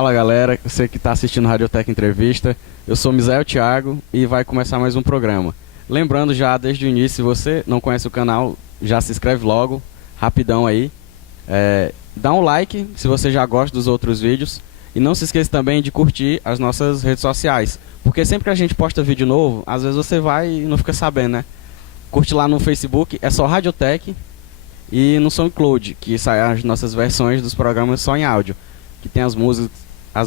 Fala galera, você que está assistindo Radiotech Entrevista, eu sou Misael Thiago e vai começar mais um programa. Lembrando já desde o início, se você não conhece o canal, já se inscreve logo, rapidão aí. Dá um like se você já gosta dos outros vídeos e não se esqueça também de curtir as nossas redes sociais, porque sempre que a gente posta vídeo novo, às vezes você vai e não fica sabendo, né? Curte lá no Facebook, é só Radiotech, e no SoundCloud, que saem as nossas versões dos programas só em áudio, que tem as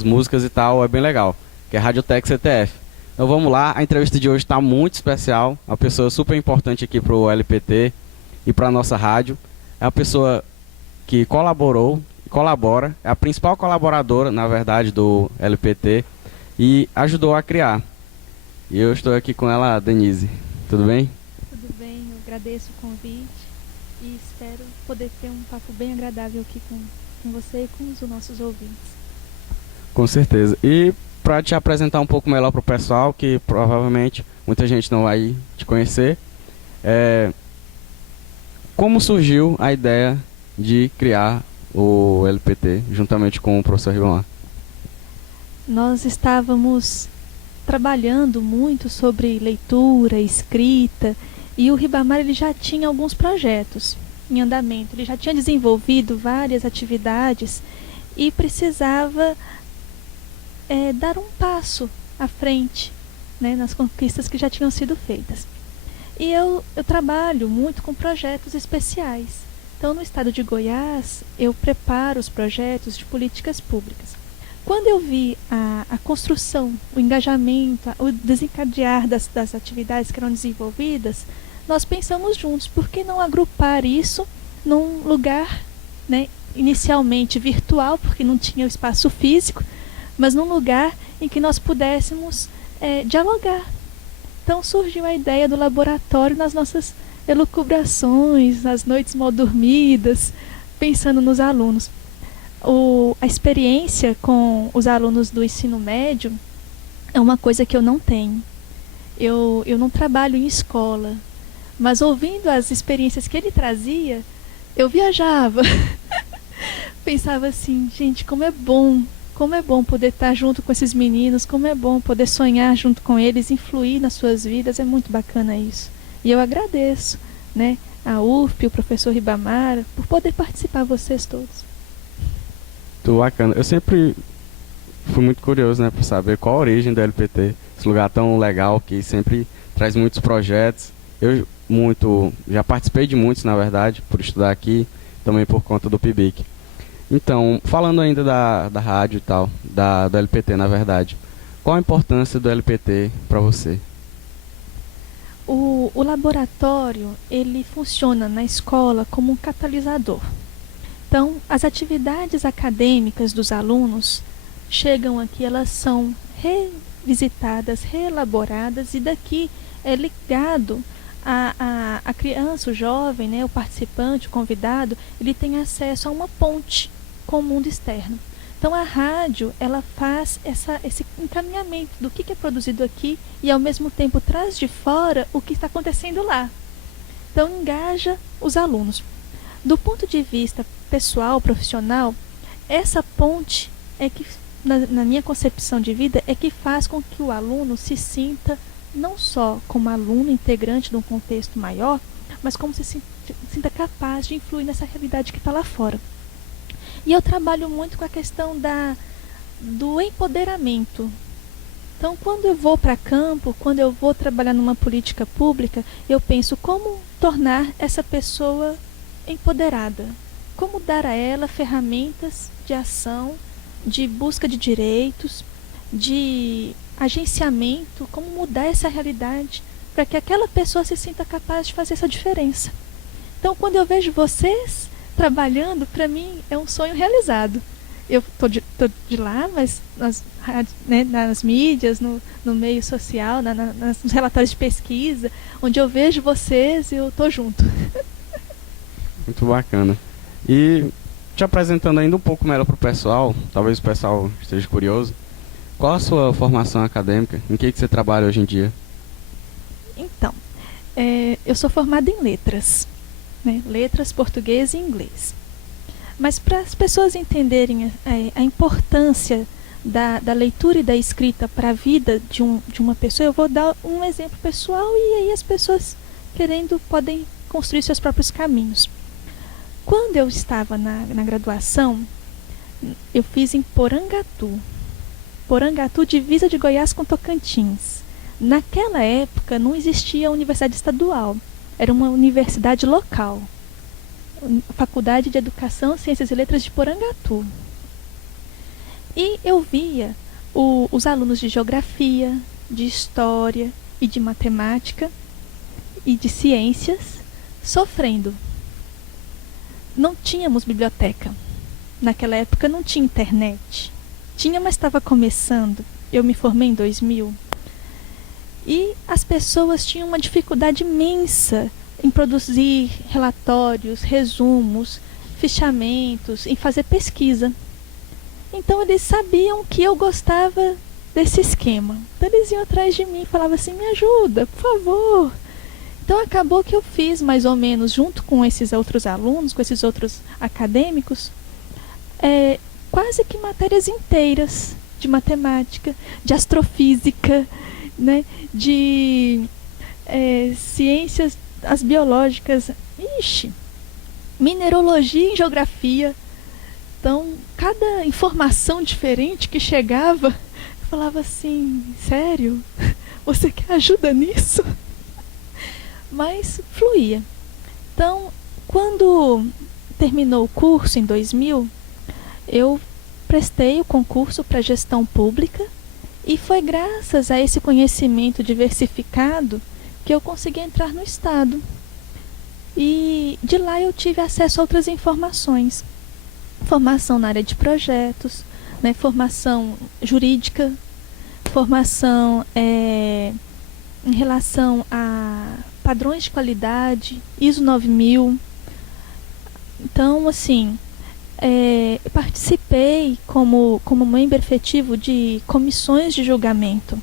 músicas e tal, é bem legal, que é Radiotech CTF. Então vamos lá, a entrevista de hoje está muito especial, uma pessoa super importante aqui para o LPT e para a nossa rádio. É uma pessoa que colaborou e colabora, é a principal colaboradora, na verdade, do LPT e ajudou a criar. E eu estou aqui com ela, a Denise. Tudo bem? Tudo bem, eu agradeço o convite e espero poder ter um papo bem agradável aqui com você e com os nossos ouvintes. Com certeza. E para te apresentar um pouco melhor para o pessoal, que provavelmente muita gente não vai te conhecer, como surgiu a ideia de criar o LPT juntamente com o professor Ribamar? Nós estávamos trabalhando muito sobre leitura, escrita, e o Ribamar ele já tinha alguns projetos em andamento, ele já tinha desenvolvido várias atividades e precisava dar um passo à frente, né, nas conquistas que já tinham sido feitas. E eu trabalho muito com projetos especiais. Então, no estado de Goiás, eu preparo os projetos de políticas públicas. Quando eu vi a construção, o engajamento, o desencadear das atividades que eram desenvolvidas, nós pensamos juntos, por que não agrupar isso num lugar, né, inicialmente virtual, porque não tinha o espaço físico, mas num lugar em que nós pudéssemos dialogar. Então surgiu a ideia do laboratório nas nossas elucubrações, nas noites mal dormidas, pensando nos alunos. A experiência com os alunos do ensino médio é uma coisa que eu não tenho. Eu não trabalho em escola, mas ouvindo as experiências que ele trazia, eu viajava. Pensava assim, gente, como é bom poder estar junto com esses meninos, como é bom poder sonhar junto com eles, influir nas suas vidas, é muito bacana isso. E eu agradeço, né, a UFP, o professor Ribamar, por poder participar, vocês todos. Muito bacana. Eu sempre fui muito curioso, né, para saber qual a origem do LPT, esse lugar tão legal que sempre traz muitos projetos. Eu já participei de muitos, na verdade, por estudar aqui, também por conta do PIBIC. Então, falando ainda da rádio e tal, do LPT, na verdade, qual a importância do LPT para você? O laboratório, ele funciona na escola como um catalisador. Então, as atividades acadêmicas dos alunos chegam aqui, elas são revisitadas, reelaboradas, e daqui é ligado a criança, o jovem, né, o participante, o convidado, ele tem acesso a uma ponte com o mundo externo. Então a rádio, ela faz esse encaminhamento do que é produzido aqui e ao mesmo tempo traz de fora o que está acontecendo lá. Então engaja os alunos. Do ponto de vista pessoal, profissional, essa ponte é que, na minha concepção de vida, é que faz com que o aluno se sinta não só como aluno integrante de um contexto maior, mas como se sinta capaz de influir nessa realidade que está lá fora. E eu trabalho muito com a questão do empoderamento. Então, quando eu vou para campo, quando eu vou trabalhar numa política pública, eu penso como tornar essa pessoa empoderada. Como dar a ela ferramentas de ação, de busca de direitos, de agenciamento, como mudar essa realidade para que aquela pessoa se sinta capaz de fazer essa diferença. Então, quando eu vejo vocês trabalhando, para mim é um sonho realizado. Eu tô de lá, mas nas mídias, no meio social, nos relatórios de pesquisa, onde eu vejo vocês, eu tô junto. Muito bacana. E te apresentando ainda um pouco melhor para o pessoal, talvez o pessoal esteja curioso, qual a sua formação acadêmica? Em que você trabalha hoje em dia? Então, eu sou formada em letras, né? Letras, português e inglês. Mas para as pessoas entenderem a importância da leitura e da escrita para a vida de uma pessoa, eu vou dar um exemplo pessoal e aí as pessoas, querendo, podem construir seus próprios caminhos. Quando eu estava na graduação, eu fiz em Porangatu. Porangatu, divisa de Goiás com Tocantins. Naquela época não existia universidade estadual, era uma universidade local. Faculdade de Educação, Ciências e Letras de Porangatu. E eu via os alunos de Geografia, de História e de Matemática e de Ciências sofrendo. Não tínhamos biblioteca. Naquela época não tinha internet. Tinha, mas estava começando. Eu me formei em 2000. E as pessoas tinham uma dificuldade imensa em produzir relatórios, resumos, fichamentos, em fazer pesquisa. Então eles sabiam que eu gostava desse esquema. Então eles iam atrás de mim e falavam assim, me ajuda, por favor. Então acabou que eu fiz mais ou menos, junto com esses outros alunos, com esses outros acadêmicos, quase que matérias inteiras de matemática, de astrofísica, né, de ciências as biológicas, mineralogia e geografia. Então, cada informação diferente que chegava, eu falava assim, sério? Você quer ajuda nisso? Mas fluía. Então, quando terminou o curso, em 2000, eu prestei o concurso para gestão pública e foi graças a esse conhecimento diversificado que eu consegui entrar no Estado. E de lá eu tive acesso a outras informações. Formação na área de projetos, né, formação jurídica, formação em relação a padrões de qualidade, ISO 9000. Então, assim, participei como membro efetivo de comissões de julgamento.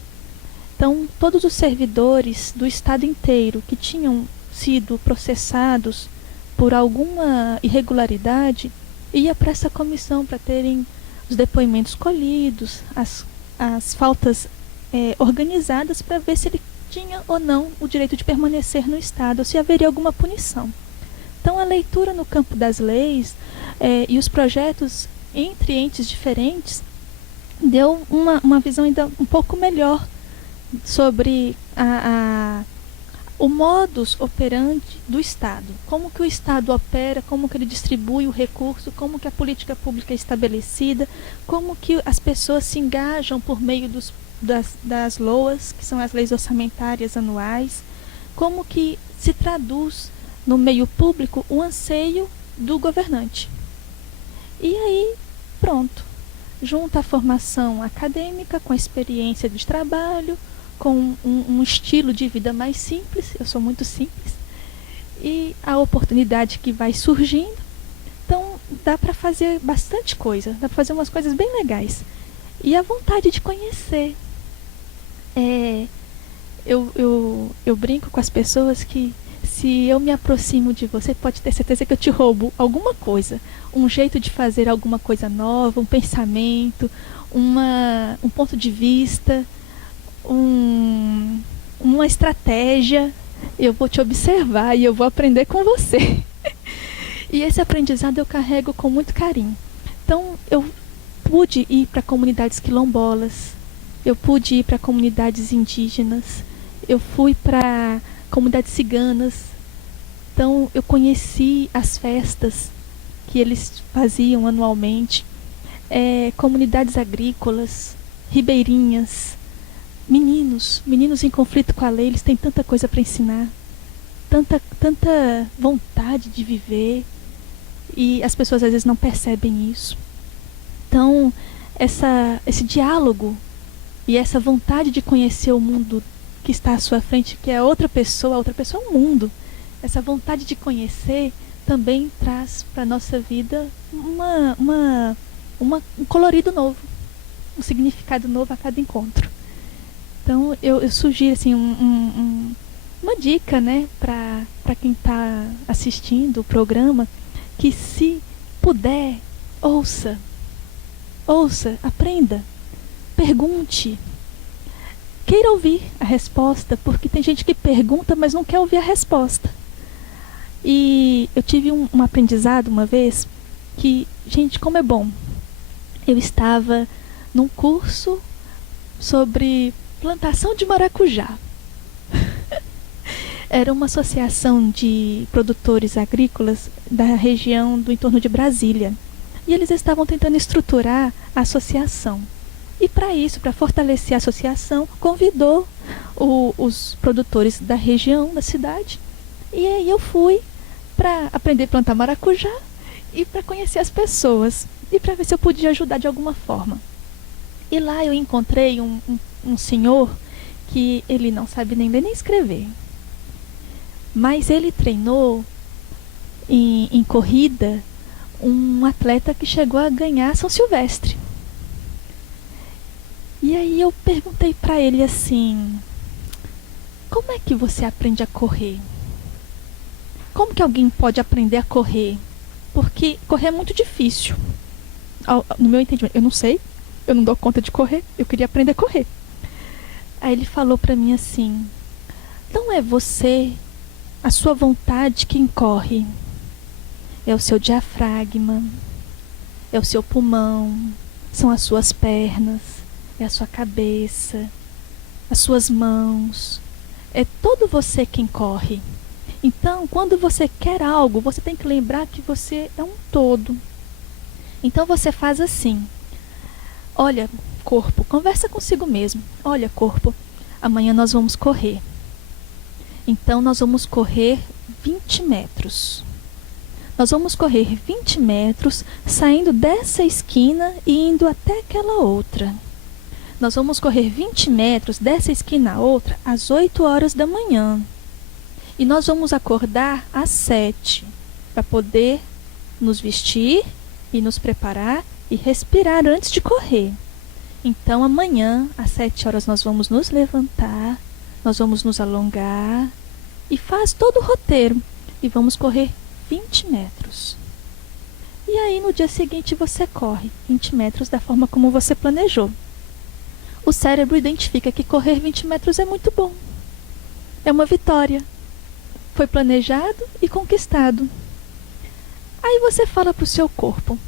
Então, todos os servidores do Estado inteiro que tinham sido processados por alguma irregularidade ia para essa comissão para terem os depoimentos colhidos, as faltas organizadas para ver se ele tinha ou não o direito de permanecer no Estado, ou se haveria alguma punição. Então, a leitura no campo das leis e os projetos entre entes diferentes deu uma visão ainda um pouco melhor sobre o modus operandi do Estado. Como que o Estado opera, como que ele distribui o recurso, como que a política pública é estabelecida, como que as pessoas se engajam por meio das LOAs, que são as leis orçamentárias anuais, como que se traduz no meio público o anseio do governante. E aí, pronto. Junta a formação acadêmica com a experiência de trabalho, com um estilo de vida mais simples, eu sou muito simples, e a oportunidade que vai surgindo. Então, dá para fazer bastante coisa, dá para fazer umas coisas bem legais. E a vontade de conhecer. Eu brinco com as pessoas que se eu me aproximo de você, pode ter certeza que eu te roubo alguma coisa. Um jeito de fazer alguma coisa nova, um pensamento, um ponto de vista, uma estratégia. Eu vou te observar e eu vou aprender com você. E esse aprendizado eu carrego com muito carinho. Então, eu pude ir para comunidades quilombolas, eu pude ir para comunidades indígenas, eu fui para comunidades ciganas. Então, eu conheci as festas que eles faziam anualmente, comunidades agrícolas, ribeirinhas, meninos em conflito com a lei. Eles têm tanta coisa para ensinar, tanta vontade de viver, e as pessoas às vezes não percebem isso. Então, esse diálogo e essa vontade de conhecer o mundo que está à sua frente, que é outra pessoa é um mundo. Essa vontade de conhecer também traz para a nossa vida um colorido novo, um significado novo a cada encontro. Então, eu sugiro assim, uma dica, né, para quem está assistindo o programa, que se puder, ouça, aprenda. pergunte. Queira ouvir a resposta, porque tem gente que pergunta, mas não quer ouvir a resposta. E eu tive um aprendizado uma vez que, gente, como é bom. Eu estava num curso sobre plantação de maracujá. Era uma associação de produtores agrícolas da região do entorno de Brasília. E eles estavam tentando estruturar a associação. E para isso, para fortalecer a associação, convidou os produtores da região, da cidade. E aí eu fui para aprender a plantar maracujá e para conhecer as pessoas. E para ver se eu podia ajudar de alguma forma. E lá eu encontrei um senhor que ele não sabe nem ler nem escrever. Mas ele treinou em corrida um atleta que chegou a ganhar São Silvestre. E aí eu perguntei para ele assim: como é que você aprende a correr? Como que alguém pode aprender a correr? Porque correr é muito difícil. No meu entendimento, eu não sei, eu não dou conta de correr, eu queria aprender a correr. Aí ele falou para mim assim: não é você, a sua vontade quem corre. É o seu diafragma, é o seu pulmão, são as suas pernas, é a sua cabeça, as suas mãos. É todo você quem corre. Então, quando você quer algo, você tem que lembrar que você é um todo. Então você faz assim: olha, corpo, conversa consigo mesmo. Olha, corpo, amanhã nós vamos correr. Então nós vamos correr 20 metros. Nós vamos correr 20 metros, saindo dessa esquina e indo até aquela outra. Nós vamos correr 20 metros dessa esquina a outra às 8 horas da manhã. E nós vamos acordar às 7 para poder nos vestir e nos preparar e respirar antes de correr. Então amanhã, às 7 horas, nós vamos nos levantar, nós vamos nos alongar e faz todo o roteiro. E vamos correr 20 metros. E aí no dia seguinte você corre 20 metros da forma como você planejou. O cérebro identifica que correr 20 metros é muito bom. É uma vitória. Foi planejado e conquistado. Aí você fala para o seu corpo: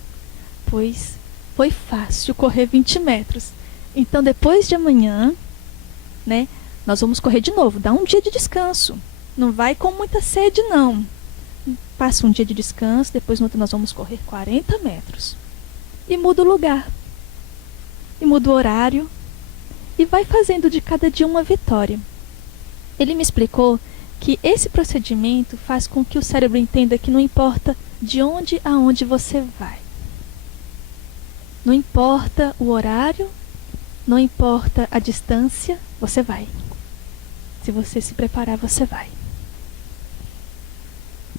pois foi fácil correr 20 metros. Então depois de amanhã, né, nós vamos correr de novo. Dá um dia de descanso. Não vai com muita sede, não. Passa um dia de descanso, depois no outro nós vamos correr 40 metros. E muda o lugar. E muda o horário. E vai fazendo de cada dia uma vitória. Ele me explicou que esse procedimento faz com que o cérebro entenda que não importa de onde aonde você vai. Não importa o horário, não importa a distância, você vai. Se você se preparar, você vai.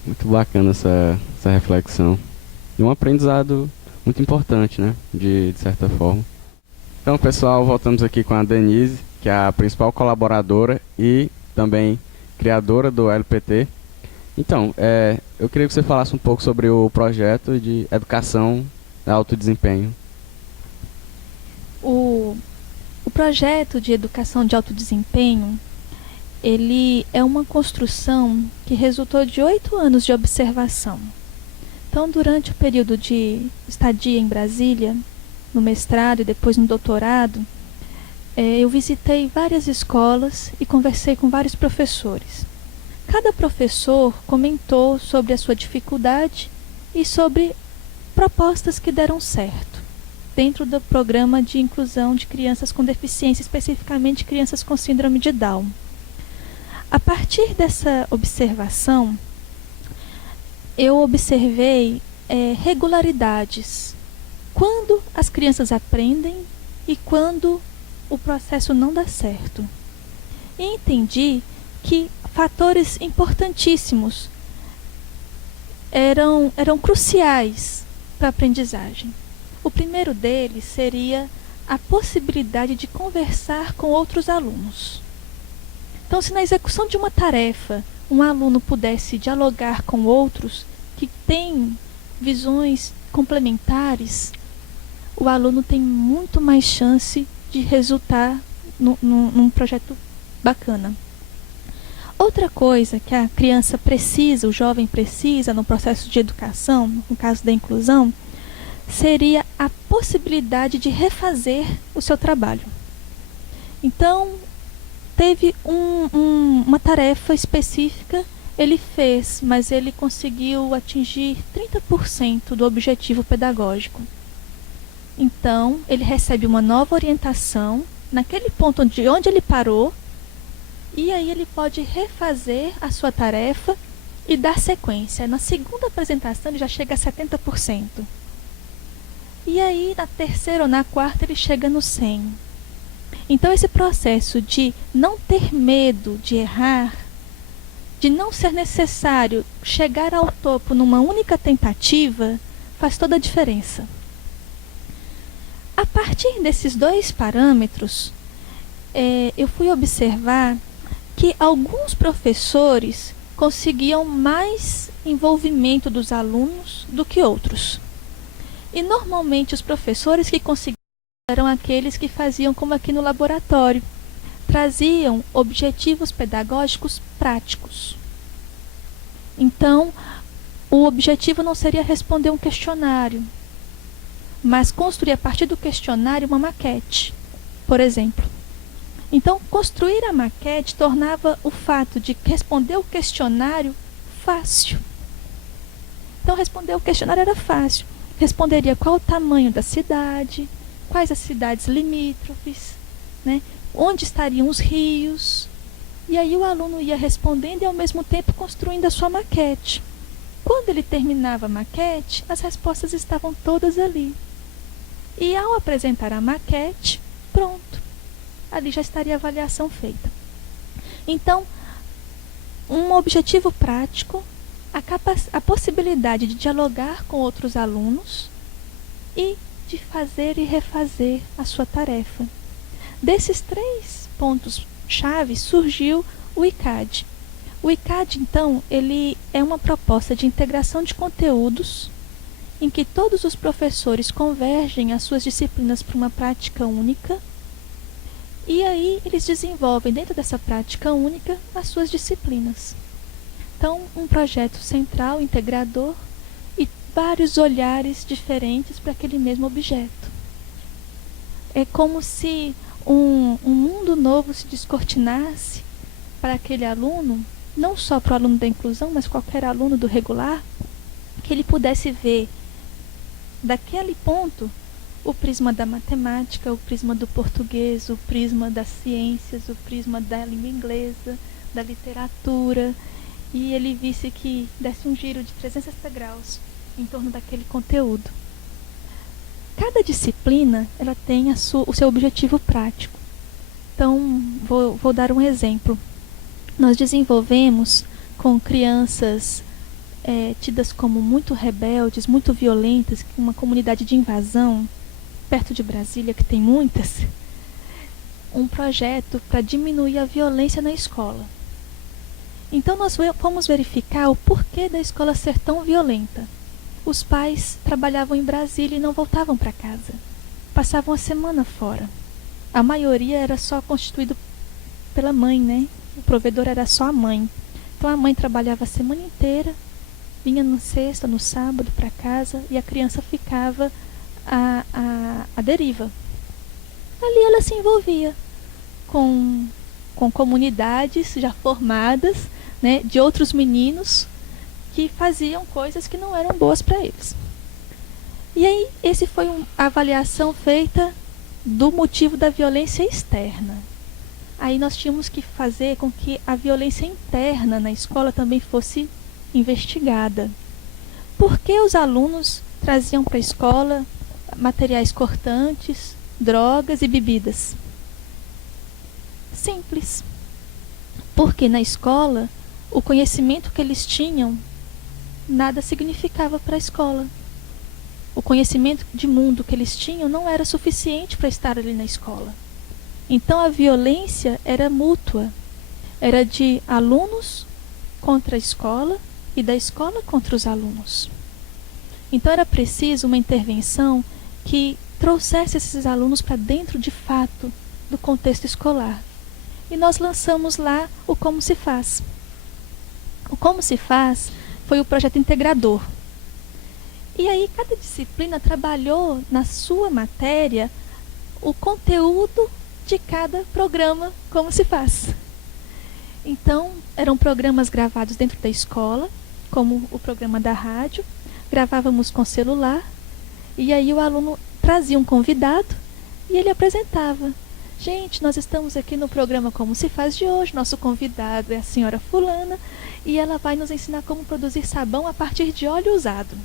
Muito bacana essa reflexão. E um aprendizado muito importante, né? De certa forma. Então, pessoal, voltamos aqui com a Denise, que é a principal colaboradora e também criadora do LPT. Então, eu queria que você falasse um pouco sobre o projeto de educação de alto desempenho. O projeto de educação de alto desempenho, ele é uma construção que resultou de 8 anos de observação. Então, durante o período de estadia em Brasília, no mestrado e depois no doutorado, eu visitei várias escolas e conversei com vários professores. Cada professor comentou sobre a sua dificuldade e sobre propostas que deram certo dentro do programa de inclusão de crianças com deficiência, especificamente crianças com síndrome de Down. A partir dessa observação, eu observei regularidades. Quando as crianças aprendem e quando o processo não dá certo. E entendi que fatores importantíssimos eram cruciais para a aprendizagem. O primeiro deles seria a possibilidade de conversar com outros alunos. Então, se na execução de uma tarefa um aluno pudesse dialogar com outros que têm visões complementares, o aluno tem muito mais chance de resultar num projeto bacana. Outra coisa que a criança precisa, o jovem precisa no processo de educação, no caso da inclusão, seria a possibilidade de refazer o seu trabalho. Então, teve uma tarefa específica, ele fez, mas ele conseguiu atingir 30% do objetivo pedagógico. Então, ele recebe uma nova orientação naquele ponto onde ele parou, e aí ele pode refazer a sua tarefa e dar sequência. Na segunda apresentação ele já chega a 70%. E aí na terceira ou na quarta ele chega no 100%. Então esse processo de não ter medo de errar, de não ser necessário chegar ao topo numa única tentativa, faz toda a diferença. A partir desses dois parâmetros, eu fui observar que alguns professores conseguiam mais envolvimento dos alunos do que outros. E normalmente os professores que conseguiam eram aqueles que faziam como aqui no laboratório, traziam objetivos pedagógicos práticos. Então, o objetivo não seria responder um questionário, mas construir a partir do questionário uma maquete, por exemplo. Então, construir a maquete tornava o fato de responder o questionário fácil. Então, responder o questionário era fácil. Responderia qual o tamanho da cidade, quais as cidades limítrofes, né? Onde estariam os rios. E aí o aluno ia respondendo e, ao mesmo tempo, construindo a sua maquete. Quando ele terminava a maquete, as respostas estavam todas ali. E, ao apresentar a maquete, pronto. Ali já estaria a avaliação feita. Então, um objetivo prático, a possibilidade de dialogar com outros alunos e de fazer e refazer a sua tarefa. Desses 3 pontos-chave surgiu o ICAD. O ICAD, então, ele é uma proposta de integração de conteúdos em que todos os professores convergem as suas disciplinas para uma prática única. E aí eles desenvolvem dentro dessa prática única as suas disciplinas. Então, um projeto central, integrador e vários olhares diferentes para aquele mesmo objeto. É como se um mundo novo se descortinasse para aquele aluno, não só para o aluno da inclusão, mas qualquer aluno do regular, que ele pudesse ver daquele ponto o prisma da matemática, o prisma do português, o prisma das ciências, o prisma da língua inglesa, da literatura, e ele visse que desse um giro de 360 graus em torno daquele conteúdo. Cada disciplina ela tem o seu objetivo prático. Então, vou dar um exemplo. Nós desenvolvemos com crianças tidas como muito rebeldes, muito violentas, uma comunidade de invasão, perto de Brasília, que tem muitas, um projeto para diminuir a violência na escola. Então nós fomos verificar o porquê da escola ser tão violenta. Os pais trabalhavam em Brasília e não voltavam para casa. Passavam a semana fora. A maioria era só constituído pela mãe, né? O provedor era só a mãe. Então a mãe trabalhava a semana inteira, vinha na sexta, no sábado para casa e a criança ficava a deriva. Ali ela se envolvia com comunidades já formadas, né, de outros meninos que faziam coisas que não eram boas para eles. E aí, esse foi a avaliação feita do motivo da violência externa. Aí nós tínhamos que fazer com que a violência interna na escola também fosse investigada. Por que os alunos traziam para a escola materiais cortantes, drogas e bebidas? Simples. Porque na escola, o conhecimento que eles tinham nada significava para a escola. O conhecimento de mundo que eles tinham não era suficiente para estar ali na escola. Então a violência era mútua. Era de alunos contra a escola e da escola contra os alunos. Então era preciso uma intervenção que trouxesse esses alunos para dentro, de fato, do contexto escolar. E nós lançamos lá o Como se Faz. O Como se Faz foi o projeto integrador. E aí cada disciplina trabalhou na sua matéria o conteúdo de cada programa Como se Faz. Então, eram programas gravados dentro da escola, como o programa da rádio, gravávamos com celular, e aí o aluno trazia um convidado e ele apresentava. Gente, nós estamos aqui no programa Como se Faz de hoje, nosso convidado é a senhora fulana, e ela vai nos ensinar como produzir sabão a partir de óleo usado.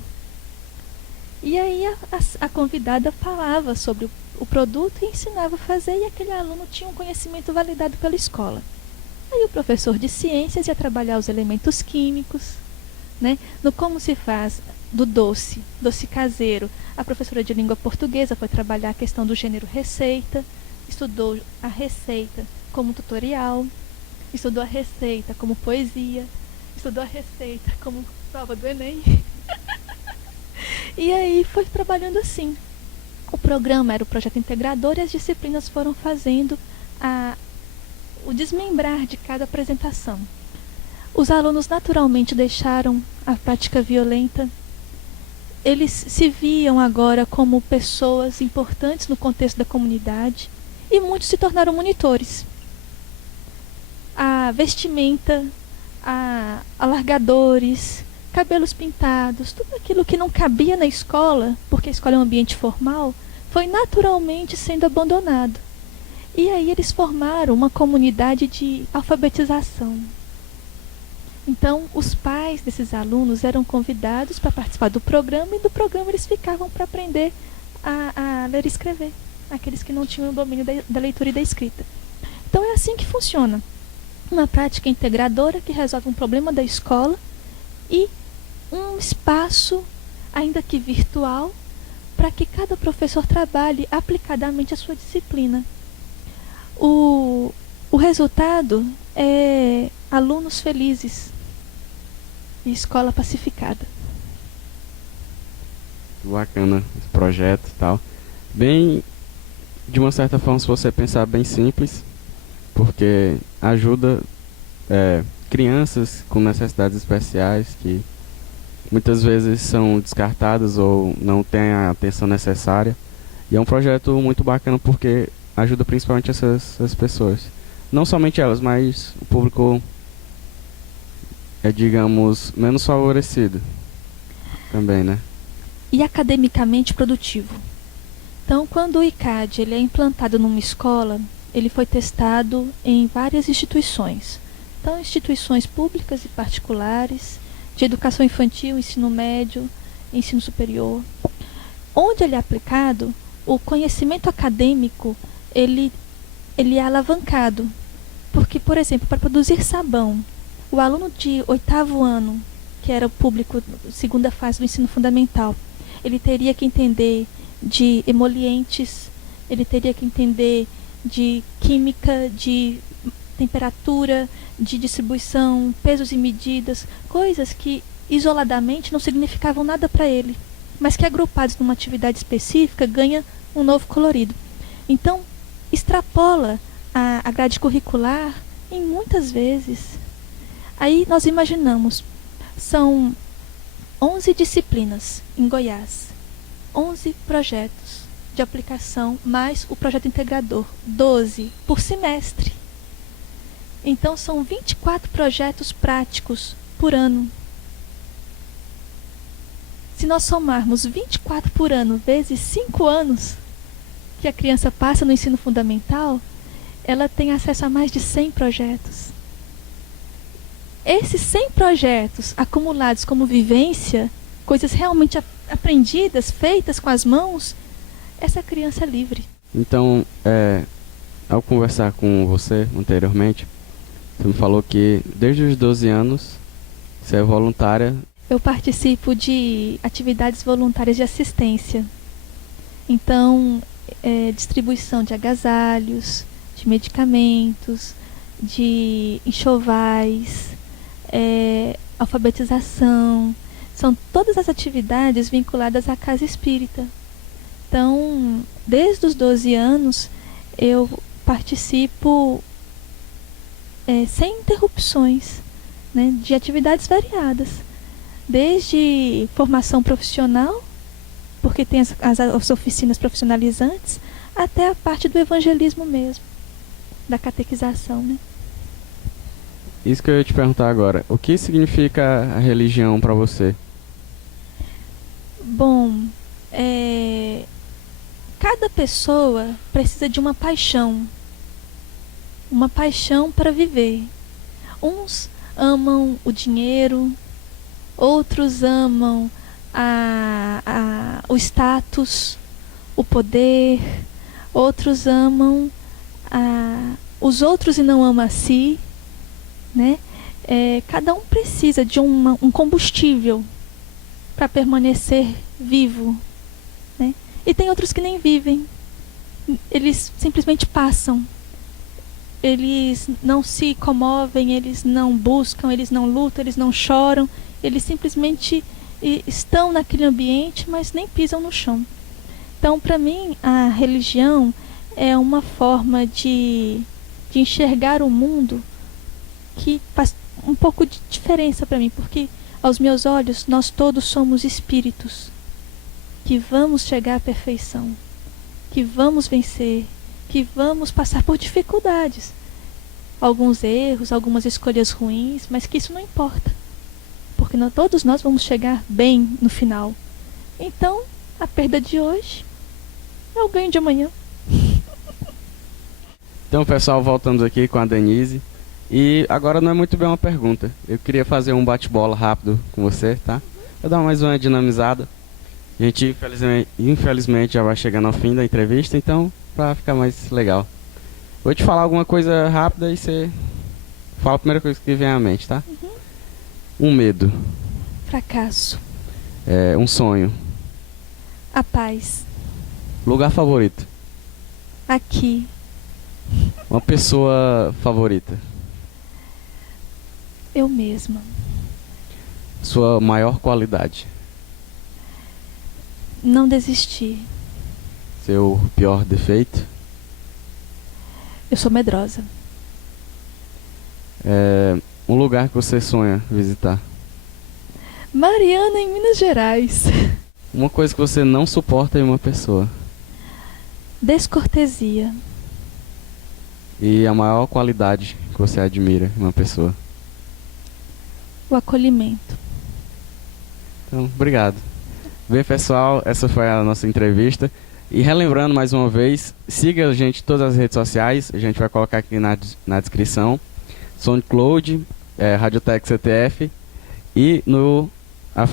E aí a convidada falava sobre o produto e ensinava a fazer, e aquele aluno tinha um conhecimento validado pela escola. Aí o professor de ciências ia trabalhar os elementos químicos, né? No Como se Faz do doce caseiro, a professora de língua portuguesa foi trabalhar a questão do gênero receita, estudou a receita como tutorial, estudou a receita como poesia, estudou a receita como prova do Enem. E aí foi trabalhando assim. O programa era o projeto integrador e as disciplinas foram fazendo o desmembrar de cada apresentação. Os alunos naturalmente deixaram a prática violenta. Eles se viam agora como pessoas importantes no contexto da comunidade e muitos se tornaram monitores. A vestimenta, alargadores, cabelos pintados, tudo aquilo que não cabia na escola, porque a escola é um ambiente formal, foi naturalmente sendo abandonado. E aí eles formaram uma comunidade de alfabetização. Então, os pais desses alunos eram convidados para participar do programa, e do programa eles ficavam para aprender a ler e escrever, aqueles que não tinham o domínio da leitura e da escrita. Então, é assim que funciona. Uma prática integradora que resolve um problema da escola e um espaço, ainda que virtual, para que cada professor trabalhe aplicadamente a sua disciplina. O resultado é alunos felizes e escola pacificada. Bacana esse projeto e tal. Bem, de uma certa forma, se você pensar, bem simples, porque ajuda crianças com necessidades especiais que muitas vezes são descartadas ou não têm a atenção necessária. E é um projeto muito bacana porque ajuda principalmente essas pessoas. Não somente elas, mas o público digamos, menos favorecido também, né? E academicamente produtivo. Então, quando o ICAD ele é implantado numa escola, ele foi testado em várias instituições. Então, instituições públicas e particulares, de educação infantil, ensino médio, ensino superior. Onde ele é aplicado, o conhecimento acadêmico ele é alavancado. Porque, por exemplo, para produzir sabão, o aluno de 8º ano, que era o público, segunda fase do ensino fundamental, ele teria que entender de emolientes, ele teria que entender de química, de temperatura, de distribuição, pesos e medidas, coisas que isoladamente não significavam nada para ele, mas que agrupados numa atividade específica ganha um novo colorido. Então, extrapola a grade curricular em muitas vezes. Aí nós imaginamos, são 11 disciplinas em Goiás, 11 projetos de aplicação, mais o projeto integrador, 12 por semestre. Então são 24 projetos práticos por ano. Se nós somarmos 24 por ano vezes 5 anos que a criança passa no ensino fundamental, ela tem acesso a mais de 100 projetos. Esses 100 projetos acumulados como vivência, coisas realmente aprendidas, feitas com as mãos, essa criança é livre. Então, ao conversar com você anteriormente, você me falou que desde os 12 anos você é voluntária. Eu participo de atividades voluntárias de assistência. Então, distribuição de agasalhos, de medicamentos, de enxovais, alfabetização. São todas as atividades vinculadas à casa espírita. Então, desde os 12 anos, eu participo sem interrupções, né, de atividades variadas, desde formação profissional, porque tem as oficinas profissionalizantes, até a parte do evangelismo mesmo, da catequização, né? Isso que eu ia te perguntar agora. O que significa a religião para você? Bom, cada pessoa precisa de uma paixão para viver. Uns amam o dinheiro, outros amam o status, o poder, outros amam os outros e não amam a si, né? Cada um precisa de um combustível para permanecer vivo, né? E tem outros que nem vivem, eles simplesmente passam, eles não se comovem, eles não buscam, eles não lutam, eles não choram, eles simplesmente estão naquele ambiente, mas nem pisam no chão. Então, para mim, a religião é uma forma de enxergar o mundo que faz um pouco de diferença para mim, porque aos meus olhos nós todos somos espíritos que vamos chegar à perfeição, que vamos vencer, que vamos passar por dificuldades, alguns erros, algumas escolhas ruins, mas que isso não importa, porque todos nós vamos chegar bem no final. Então, a perda de hoje é o ganho de amanhã. Então, pessoal, voltamos aqui com a Denise. E agora não é muito bem uma pergunta. Eu queria fazer um bate-bola rápido com você, tá? Vou dar mais uma dinamizada. A gente, infelizmente, já vai chegando ao fim da entrevista, então, pra ficar mais legal. Vou te falar alguma coisa rápida e você fala a primeira coisa que vem à mente, tá? Um medo. Fracasso. Um sonho. A paz. Lugar favorito. Aqui. Uma pessoa favorita. Eu mesma. Sua maior qualidade. Não desistir. Seu pior defeito. Eu sou medrosa. Um lugar que você sonha visitar. Mariana, em Minas Gerais. Uma coisa que você não suporta em uma pessoa. Descortesia. E a maior qualidade que você admira em uma pessoa. O acolhimento. Então, obrigado. Bem, pessoal, essa foi a nossa entrevista. E relembrando mais uma vez, siga a gente em todas as redes sociais. A gente vai colocar aqui na descrição. SoundCloud, Radiotech CTF. E no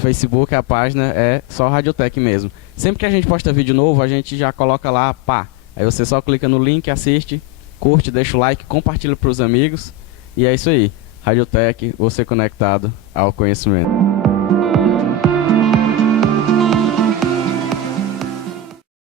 Facebook, a página é só Radiotech mesmo. Sempre que a gente posta vídeo novo, a gente já coloca lá, pá. Aí você só clica no link, assiste, curte, deixa o like, compartilha para os amigos. E é isso aí. Radiotech, você conectado ao conhecimento.